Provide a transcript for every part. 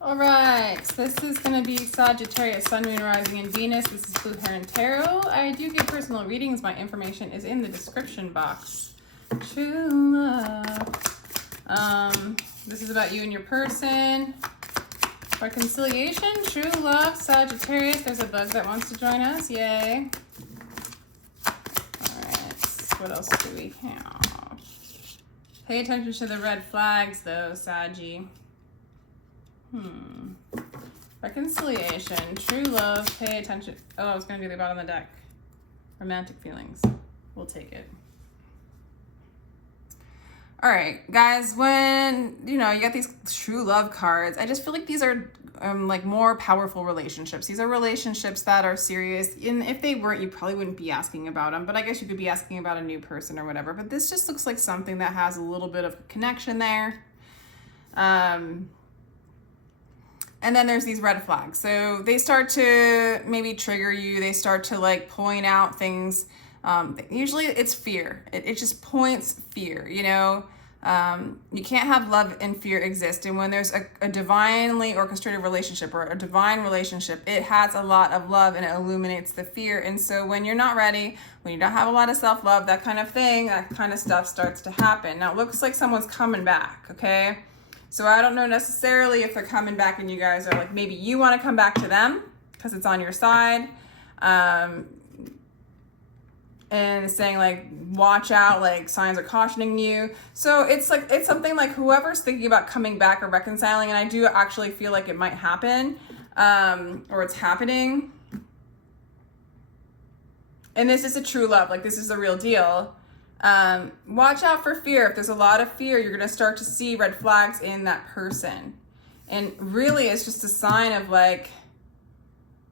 All right, so this is going to be Sagittarius, Sun, Moon, Rising, and Venus. This is Blue Heron Tarot. I do give personal readings. My information is in the description box. True love. This is about you and your person. Reconciliation, true love, Sagittarius. There's a bug that wants to join us. Yay. All right, what else do we have? Pay attention to the red flags, though, Saggy. Reconciliation, true love, pay attention. Oh, I was going to do the bottom of the deck. Romantic feelings. We'll take it. All right, guys, when, you get these true love cards, I just feel like these are like more powerful relationships. These are relationships that are serious. And if they weren't, you probably wouldn't be asking about them. But I guess you could be asking about a new person or whatever. But this just looks like something that has a little bit of connection there. And then there's these red flags. So they start to maybe trigger you. They start to like point out things. Usually it's fear. It just points fear, you can't have love and fear exist. And when there's a divinely orchestrated relationship or a divine relationship, it has a lot of love and it illuminates the fear. And so when you're not ready, when you don't have a lot of self-love, that kind of thing, that kind of stuff starts to happen. Now it looks like someone's coming back, okay? So I don't know necessarily if they're coming back and you guys are like, maybe you want to come back to them because it's on your side. And it's saying like, watch out, like signs are cautioning you. So it's like, it's something like whoever's thinking about coming back or reconciling, and I do actually feel like it might happen, or it's happening. And this is a true love, like this is the real deal. Watch out for fear. If there's a lot of fear, you're going to start to see red flags in that person. And really it's just a sign of like,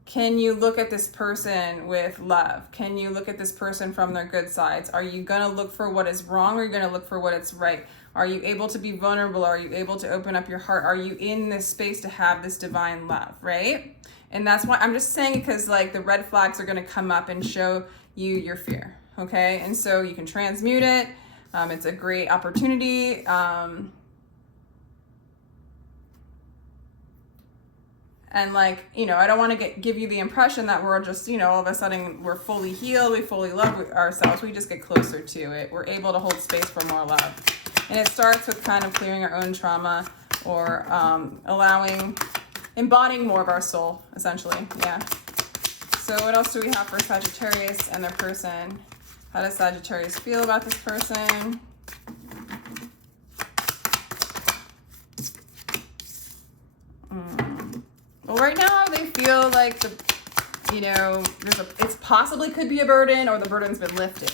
can you look at this person with love? Can you look at this person from their good sides? Are you going to look for what is wrong or are you going to look for what is right? Are you able to be vulnerable? Are you able to open up your heart? Are you in this space to have this divine love, right? And that's why I'm just saying it because like the red flags are going to come up and show you your fear, okay? And so you can transmute it. It's a great opportunity. And like, I don't want to give you the impression that we're just, all of a sudden we're fully healed, we fully love ourselves. We just get closer to it. We're able to hold space for more love. And it starts with kind of clearing our own trauma or embodying more of our soul, essentially. Yeah. So what else do we have for Sagittarius and their person? How does Sagittarius feel about this person? Well, right now they feel like it's possibly could be a burden or the burden's been lifted.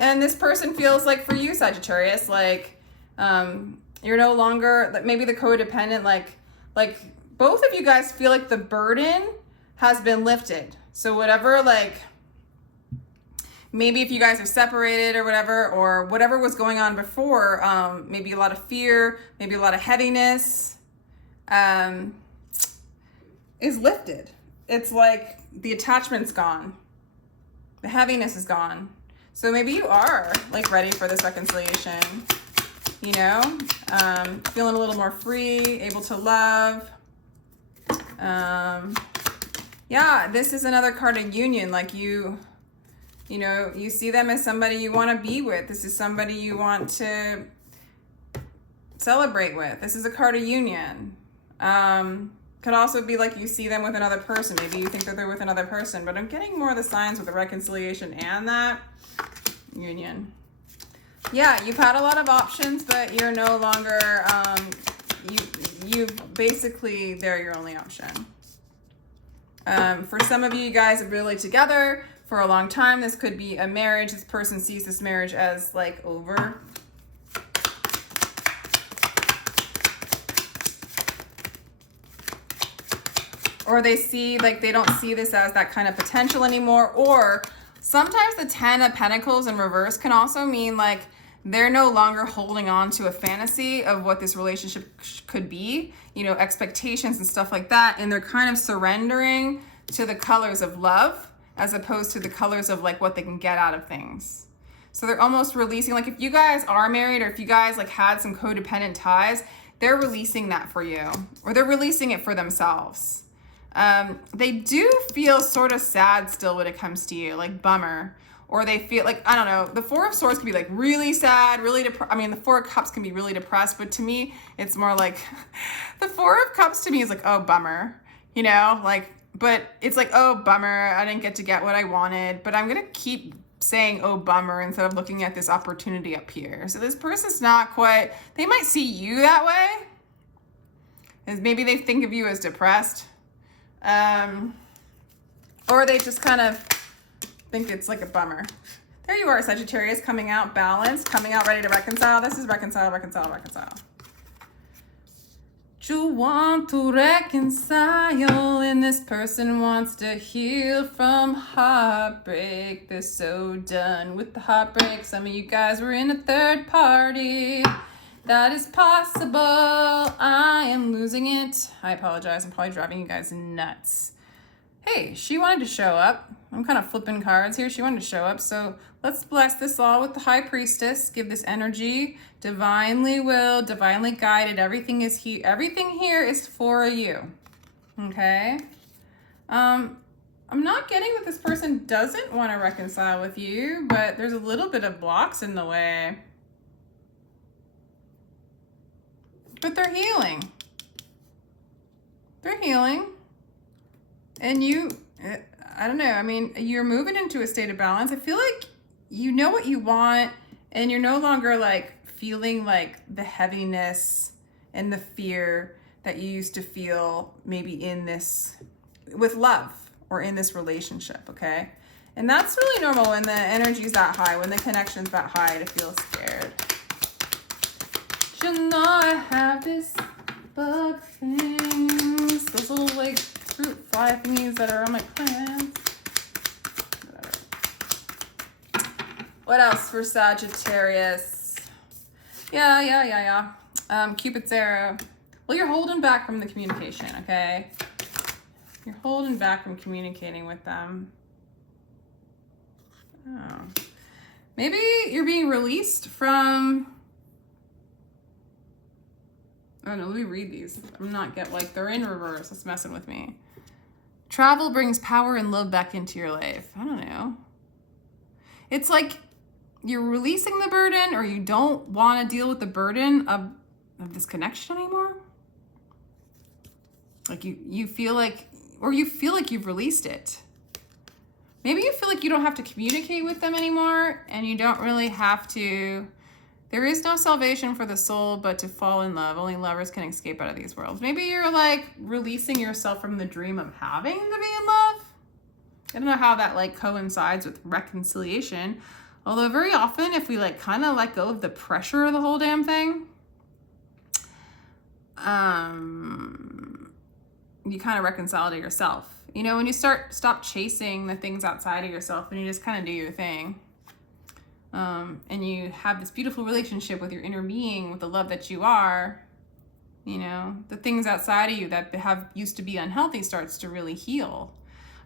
And this person feels like for you, Sagittarius, like you're no longer, maybe the codependent, like both of you guys feel like the burden has been lifted. So whatever, like, maybe if you guys are separated or whatever was going on before, maybe a lot of fear, maybe a lot of heaviness, is lifted. It's like the attachment's gone. The heaviness is gone. So maybe you are like ready for this reconciliation, feeling a little more free, able to love. Yeah, this is another card of union. Like you see them as somebody you want to be with. This is somebody you want to celebrate with. This is a card of union. Could also be like you see them with another person. Maybe you think that they're with another person, but I'm getting more of the signs with the reconciliation and that union. Yeah, you've had a lot of options, but you're no longer, you basically, they're your only option. For some of you guys are really together for a long time. This could be a marriage. This person sees this marriage as like over. Or they see, like, they don't see this as that kind of potential anymore. Or sometimes the 10 of Pentacles in reverse can also mean like they're no longer holding on to a fantasy of what this relationship could be, expectations and stuff like that. And they're kind of surrendering to the colors of love as opposed to the colors of like what they can get out of things. So they're almost releasing, like if you guys are married or if you guys like had some codependent ties, they're releasing that for you, or they're releasing it for themselves. They do feel sort of sad still when it comes to you, like bummer. Or they feel like, I don't know, the Four of Swords can be like really sad, really depressed. I mean, the Four of Cups can be really depressed, but to me, it's more like, the Four of Cups to me is like, oh, bummer, you know, like, but it's like, oh, bummer, I didn't get to get what I wanted, but I'm gonna keep saying, oh, bummer, instead of looking at this opportunity up here. So this person's not quite, they might see you that way, as maybe they think of you as depressed, or they just kind of think it's like a bummer. There you are, Sagittarius, coming out balanced, coming out ready to reconcile. This is reconcile, reconcile, reconcile. You want to reconcile, and this person wants to heal from heartbreak. They're so done with the heartbreak. Some of you guys were in a third party. That is possible. I am losing it. I apologize. I'm probably driving you guys nuts. Hey, she wanted to show up. I'm kind of flipping cards here. She wanted to show up. So let's bless this all with the High Priestess. Give this energy. Divinely willed, divinely guided. Everything is here. Everything here is for you. Okay? I'm not getting that this person doesn't want to reconcile with you, but there's a little bit of blocks in the way. But they're healing. They're healing. And you, I don't know, I mean, you're moving into a state of balance. I feel like you know what you want, and you're no longer like feeling like the heaviness and the fear that you used to feel maybe in this, with love or in this relationship, okay? And that's really normal when the energy's that high, when the connection's that high, to feel scared. You know I have this bug things, those little like fruit fly thingies that are on my plants. What else for Sagittarius? Yeah. Cupid's arrow. Well, you're holding back from the communication, okay? You're holding back from communicating with them. Oh. Maybe you're being released from... Oh no, let me read these. I'm not like, they're in reverse. It's messing with me. Travel brings power and love back into your life. I don't know. It's like you're releasing the burden, or you don't want to deal with the burden of this connection anymore. Like you feel like, or you feel like you've released it. Maybe you feel like you don't have to communicate with them anymore, and you don't really have to. There is no salvation for the soul but to fall in love. Only lovers can escape out of these worlds. Maybe you're like releasing yourself from the dream of having to be in love. I don't know how that like coincides with reconciliation. Although very often if we like kind of let go of the pressure of the whole damn thing, you kind of reconcile to yourself. You know, when you stop chasing the things outside of yourself and you just kind of do your thing. And you have this beautiful relationship with your inner being, with the love that you are, you know, the things outside of you that used to be unhealthy starts to really heal.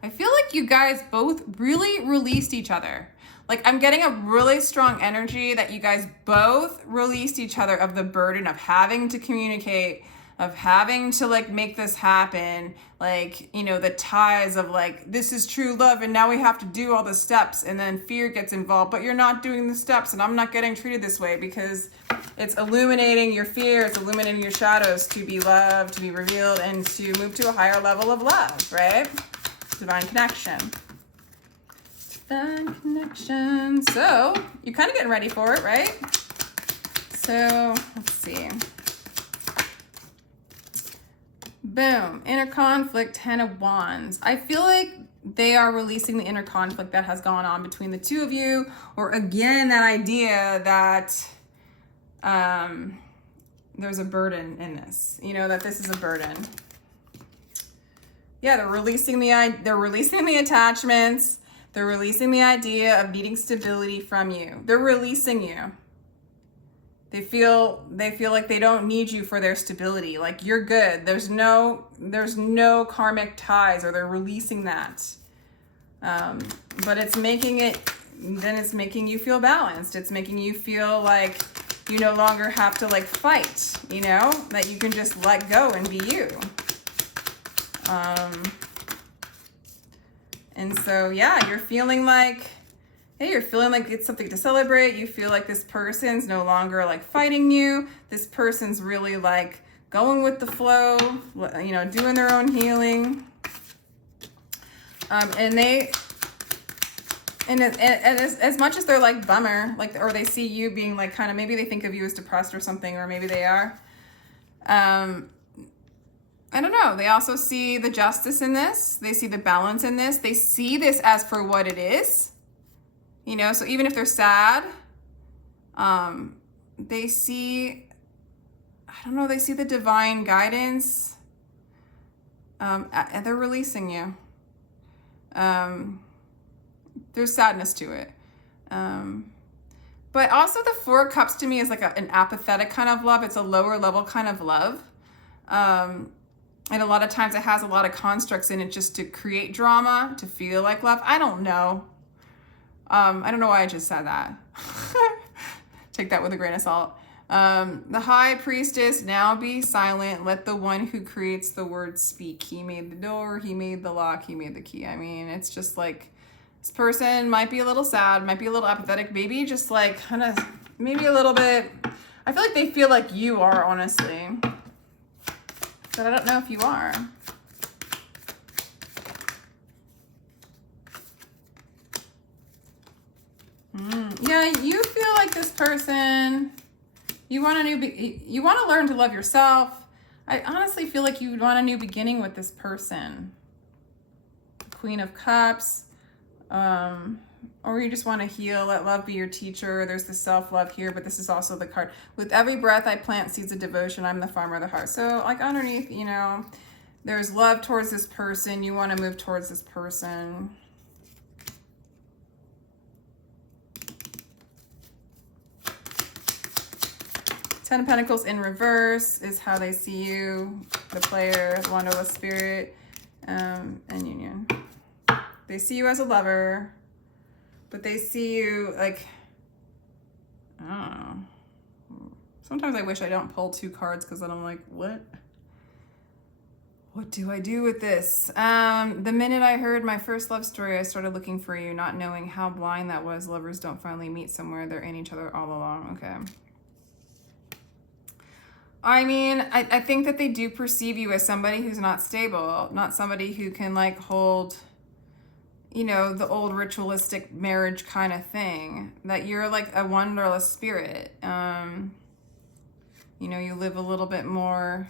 I feel like you guys both really released each other. Like I'm getting a really strong energy that you guys both released each other of the burden of having to communicate, of having to like make this happen, like, you know, the ties of like, this is true love and now we have to do all the steps, and then fear gets involved, but you're not doing the steps and I'm not getting treated this way, because it's illuminating your fear, it's illuminating your shadows to be loved, to be revealed, and to move to a higher level of love, right? Divine connection. Divine connection. So you're kind of getting ready for it, right? So let's see. Boom. Inner conflict, 10 of Wands. I feel like they are releasing the inner conflict that has gone on between the two of you, or again, that idea that there's a burden in this, you know, that this is a burden. Yeah, they're releasing the attachments. They're releasing the idea of needing stability from you. They're releasing you. They feel like they don't need you for their stability. Like you're good. There's no karmic ties, or they're releasing that. But it's making it then it's making you feel balanced. It's making you feel like you no longer have to like fight, you know, that you can just let go and be you. And so, yeah, you're feeling like, hey, you're feeling like it's something to celebrate. You feel like this person's no longer like fighting you. This person's really like going with the flow, you know, doing their own healing. And as much as they're like bummer, like, or they see you being like kind of, maybe they think of you as depressed or something, or maybe they are. I don't know. They also see the justice in this. They see the balance in this. They see this as for what it is. You know, so even if they're sad, they see, I don't know, they see the divine guidance, and they're releasing you. There's sadness to it. But also the Four of Cups to me is like an apathetic kind of love. It's a lower level kind of love. And a lot of times it has a lot of constructs in it just to create drama, to feel like love. I don't know. I don't know why I just said that. Take that with a grain of salt. The High Priestess, now be silent. Let the one who creates the word speak. He made the door, he made the lock, he made the key. I mean, it's just like, this person might be a little sad, might be a little apathetic, maybe just like kind of, maybe a little bit. I feel like they feel like you are, honestly. But I don't know if you are. Yeah, you feel like this person, you want to learn to love yourself. I honestly feel like you want a new beginning with this person. Queen of Cups, or you just want to heal, let love be your teacher. There's the self-love here, but this is also the card. With every breath I plant seeds of devotion, I'm the farmer of the heart. So like underneath, you know, there's love towards this person. You want to move towards this person. Ten of Pentacles in reverse is how they see you, the player, the Wanderlust spirit, and union. They see you as a lover, but they see you like, I don't know. Sometimes I wish I don't pull two cards because then I'm like, what? What do I do with this? The minute I heard my first love story, I started looking for you, not knowing how blind that was. Lovers don't finally meet somewhere. They're in each other all along. Okay. I mean, I think that they do perceive you as somebody who's not stable, not somebody who can like hold, you know, the old ritualistic marriage kind of thing, that you're like a wanderlust spirit. You know, you live a little bit more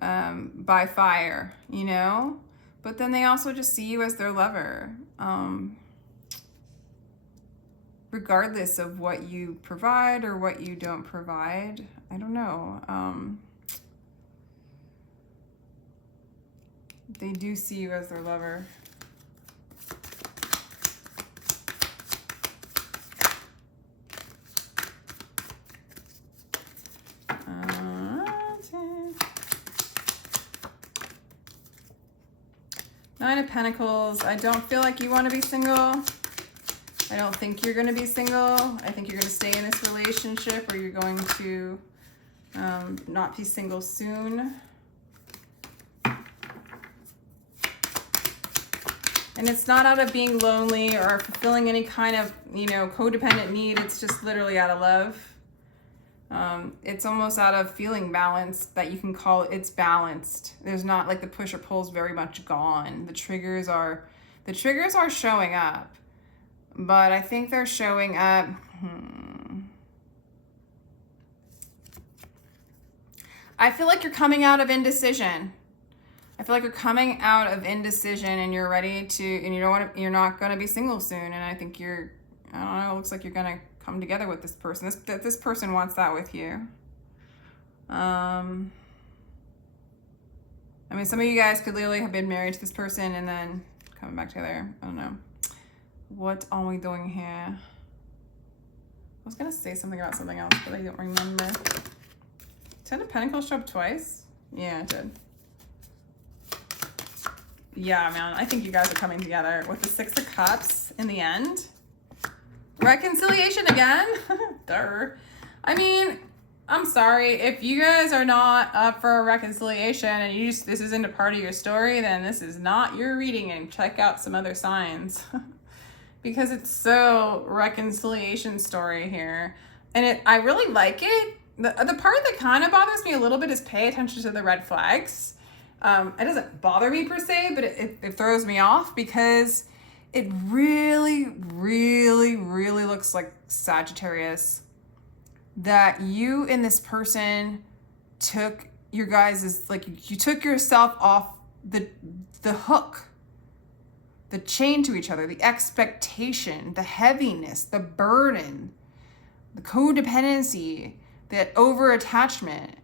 by fire, you know, but then they also just see you as their lover. Regardless of what you provide or what you don't provide. I don't know. They do see you as their lover. Nine of Pentacles. I don't feel like you want to be single. I don't think you're going to be single. I think you're going to stay in this relationship, or you're going to not be single soon. And it's not out of being lonely or fulfilling any kind of, you know, codependent need. It's just literally out of love. It's almost out of feeling balanced, that you can call it's balanced. There's not like the push or pull is very much gone. The triggers are showing up. But I think they're showing up. I feel like you're coming out of indecision. I feel like you're coming out of indecision and you're ready to, and you're not going to be single soon. And I think I don't know, it looks like you're going to come together with this person. This person wants that with you. I mean, some of you guys could literally have been married to this person and then coming back together. I don't know. What are we doing here? I was going to say something about something else, but I don't remember. Ten of Pentacles showed up twice? Yeah, it did. Yeah, man, I think you guys are coming together with the Six of Cups in the end. Reconciliation again? Duh. I mean, I'm sorry. If you guys are not up for a reconciliation and this isn't a part of your story, then this is not your reading, and check out some other signs. Because it's so reconciliation story here. And I really like it. The part that kind of bothers me a little bit is pay attention to the red flags. It doesn't bother me per se, but it throws me off because it really, really, really looks like, Sagittarius, that you and this person took your guys' like, you took yourself off the hook, the chain to each other, the expectation, the heaviness, the burden, the codependency, that over-attachment.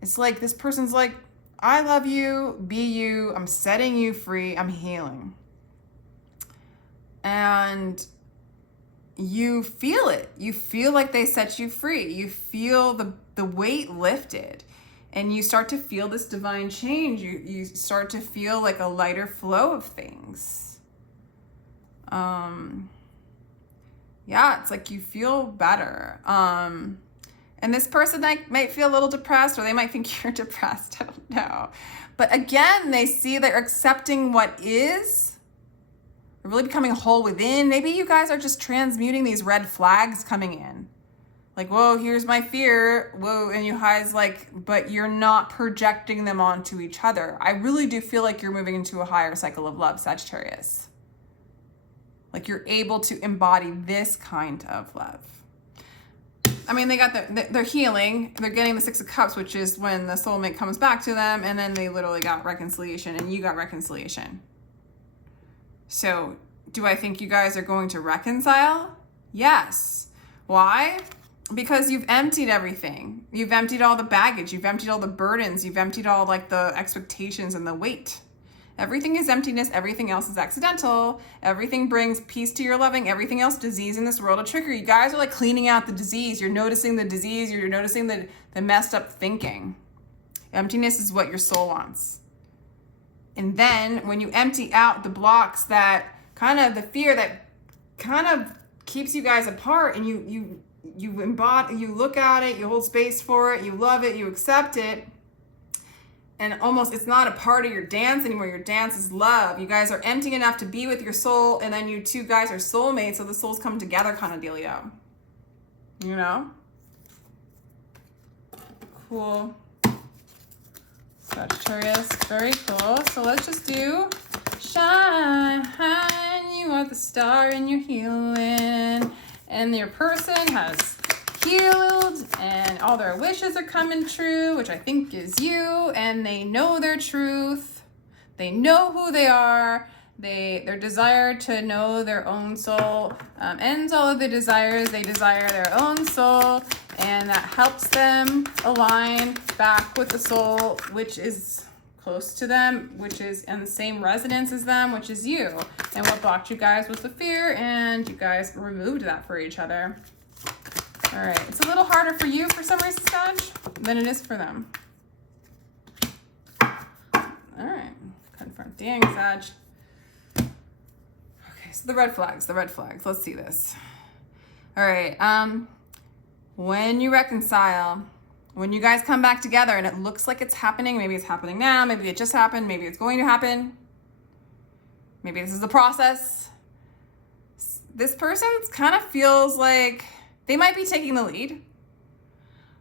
It's like this person's like, I love you, be you, I'm setting you free, I'm healing. And you feel it. You feel like they set you free. You feel the weight lifted. And you start to feel this divine change. You start to feel like a lighter flow of things. Yeah, it's like you feel better. And this person might feel a little depressed, or they might think you're depressed. I don't know. But again, they see they're accepting what is. They're really becoming whole within. Maybe you guys are just transmuting these red flags coming in. Like, whoa, here's my fear. Whoa, and you guys but you're not projecting them onto each other. I really do feel like you're moving into a higher cycle of love, Sagittarius. Like you're able to embody this kind of love. I mean, they got they're healing. They're getting the Six of Cups, which is when the soulmate comes back to them, and then they literally got reconciliation, and you got reconciliation. So, do I think you guys are going to reconcile? Yes. Why? Because you've emptied everything. You've emptied all the baggage. You've emptied all the burdens. You've emptied all the expectations and the weight. Everything is emptiness. Everything else is accidental. Everything brings peace to your loving. Everything else, disease in this world, a trigger. You guys are cleaning out the disease. You're noticing the disease. You're noticing the messed up thinking. Emptiness is what your soul wants. And then when you empty out the blocks, that kind of the fear that kind of keeps you guys apart, and you embody, you look at it, you hold space for it, you love it, you accept it. And almost, it's not a part of your dance anymore. Your dance is love. You guys are empty enough to be with your soul, and then you two guys are soulmates, so the souls come together kind of dealio. You know? Cool. Sagittarius, very cool. So let's just do shine. You are the star and you're healing. And your person has healed and all their wishes are coming true, which I think is you, and they know their truth. They know who they are. Their desire to know their own soul ends all of the desires. They desire their own soul, and that helps them align back with the soul, which is close to them, which is in the same resonance as them, which is you. And what blocked you guys was the fear, and you guys removed that for each other. All right, it's a little harder for you for some reason, Sag, than it is for them. All right, confronting, Sag. Okay, so the red flags. Let's see this. All right, when you reconcile, when you guys come back together and it looks like it's happening, maybe it's happening now, maybe it just happened, maybe it's going to happen, maybe this is the process. This person kind of feels like they might be taking the lead.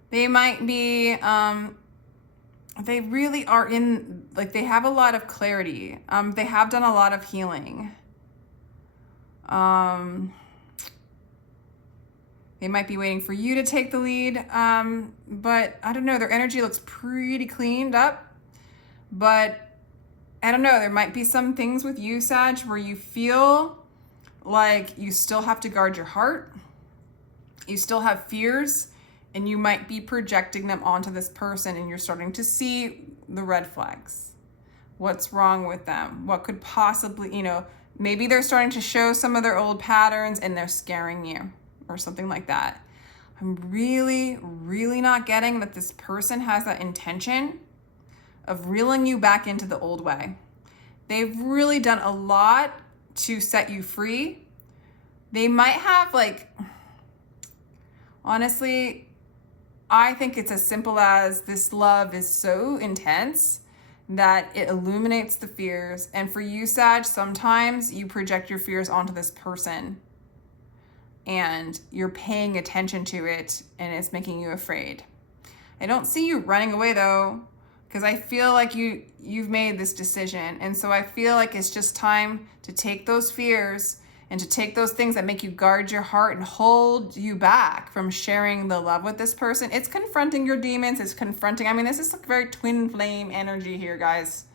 They might be, they really are they have a lot of clarity. They have done a lot of healing. They might be waiting for you to take the lead. But I don't know, their energy looks pretty cleaned up. But I don't know, there might be some things with you, Sag, where you feel like you still have to guard your heart. You still have fears, and you might be projecting them onto this person, and you're starting to see the red flags. What's wrong with them? What could possibly, maybe they're starting to show some of their old patterns and they're scaring you or something like that. I'm really, really not getting that this person has that intention of reeling you back into the old way. They've really done a lot to set you free, They might have like, honestly, I think it's as simple as this love is so intense that it illuminates the fears. And for you, Sag, sometimes you project your fears onto this person and you're paying attention to it and it's making you afraid. I don't see you running away though, because I feel like you've made this decision. And so I feel like it's just time to take those fears and to take those things that make you guard your heart and hold you back from sharing the love with this person. It's confronting your demons. It's confronting, I mean, this is like very twin flame energy here, guys.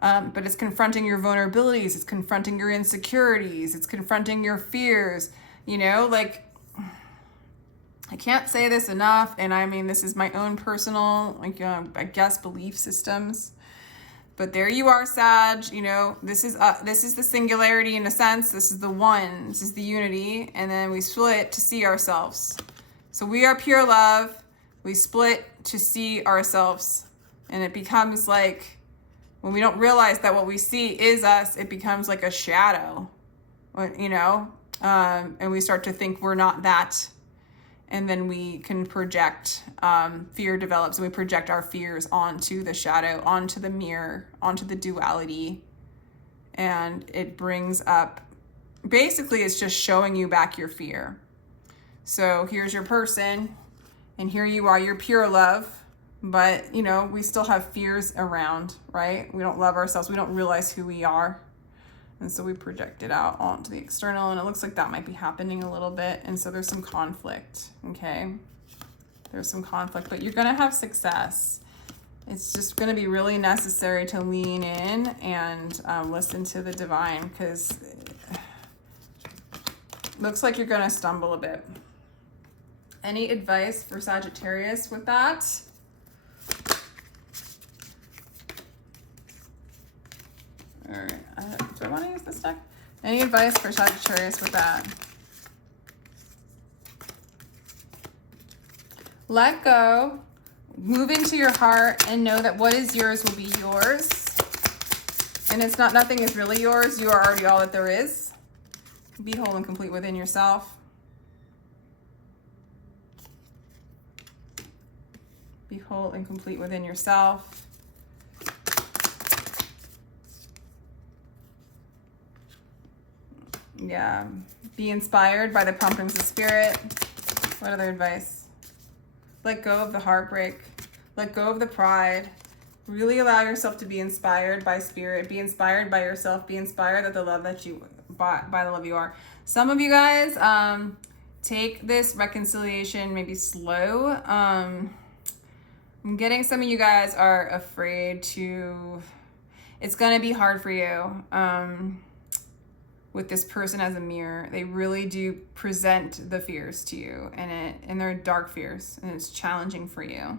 But it's confronting your vulnerabilities. It's confronting your insecurities. It's confronting your fears. You know, like, I can't say this enough. And I mean, this is my own personal, like, I guess, belief systems. But there you are, Sag. You know, this is the singularity in a sense. This is the one. This is the unity. And then we split to see ourselves. So we are pure love. We split to see ourselves. And it becomes like, when we don't realize that what we see is us, it becomes like a shadow, you know? And we start to think we're not that. And then we can project, fear develops, and we project our fears onto the shadow, onto the mirror, onto the duality. And it brings up, basically it's just showing you back your fear. So here's your person, and here you are, you're pure love, but you know, we still have fears around, right? We don't love ourselves, we don't realize who we are. And so we project it out onto the external, and it looks like that might be happening a little bit. And so there's some conflict, okay? There's some conflict, but you're gonna have success. It's just gonna be really necessary to lean in and listen to the divine, because it looks like you're gonna stumble a bit. Any advice for Sagittarius with that? All right, do I want to use this deck? Any advice for Sagittarius with that? Let go, move into your heart, and know that what is yours will be yours. And it's not, nothing is really yours. You are already all that there is. Be whole and complete within yourself. Be whole and complete within yourself. Yeah, be inspired by the promptings of spirit. What other advice? Let go of the heartbreak. Let go of the pride. Really allow yourself to be inspired by spirit. Be inspired by yourself. Be inspired by the love that you, by the love you are. Some of you guys take this reconciliation maybe slow. I'm getting some of you guys are afraid to. It's gonna be hard for you. With this person as a mirror. They really do present the fears to you, and they're dark fears, and it's challenging for you.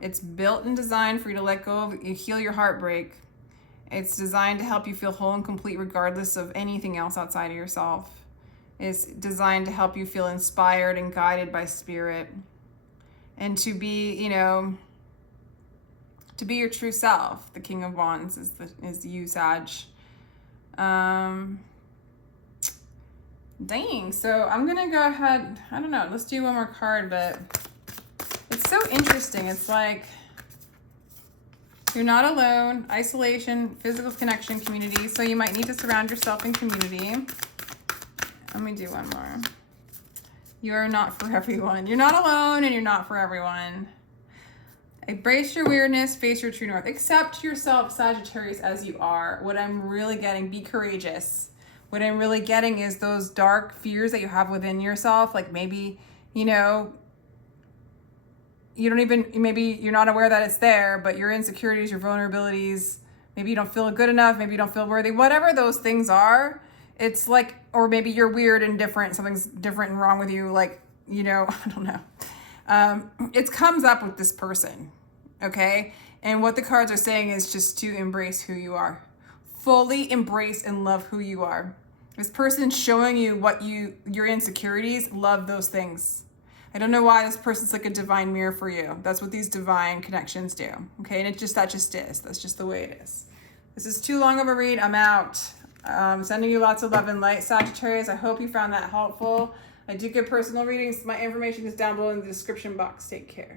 It's built and designed for you to let go of, you heal your heartbreak. It's designed to help you feel whole and complete regardless of anything else outside of yourself. It's designed to help you feel inspired and guided by spirit, and to be, you know, to be your true self. The King of Wands is you, Sag. Dang, so I'm gonna go ahead, I don't know, let's do one more card, but it's so interesting. It's like you're not alone. Isolation, physical connection, community. So you might need to surround yourself in community. Let me do one more. You're not for everyone. You're not alone, and you're not for everyone. Embrace your weirdness, face your true north. Accept yourself, Sagittarius, as you are. What I'm really getting, be courageous. What I'm really getting is those dark fears that you have within yourself. Like maybe, you know, you don't even, maybe you're not aware that it's there, but your insecurities, your vulnerabilities, maybe you don't feel good enough, maybe you don't feel worthy, whatever those things are. It's like, or maybe you're weird and different, something's different and wrong with you. Like, you know, I don't know. It comes up with this person. Okay, and what the cards are saying is just to embrace who you are. Fully embrace and love who you are. This person's showing you what your insecurities, love those things. I don't know why this person's like a divine mirror for you. That's what these divine connections do. Okay, and that just is. That's just the way it is. This is too long of a read. I'm out. Sending you lots of love and light, Sagittarius. I hope you found that helpful. I do give personal readings. My information is down below in the description box. Take care.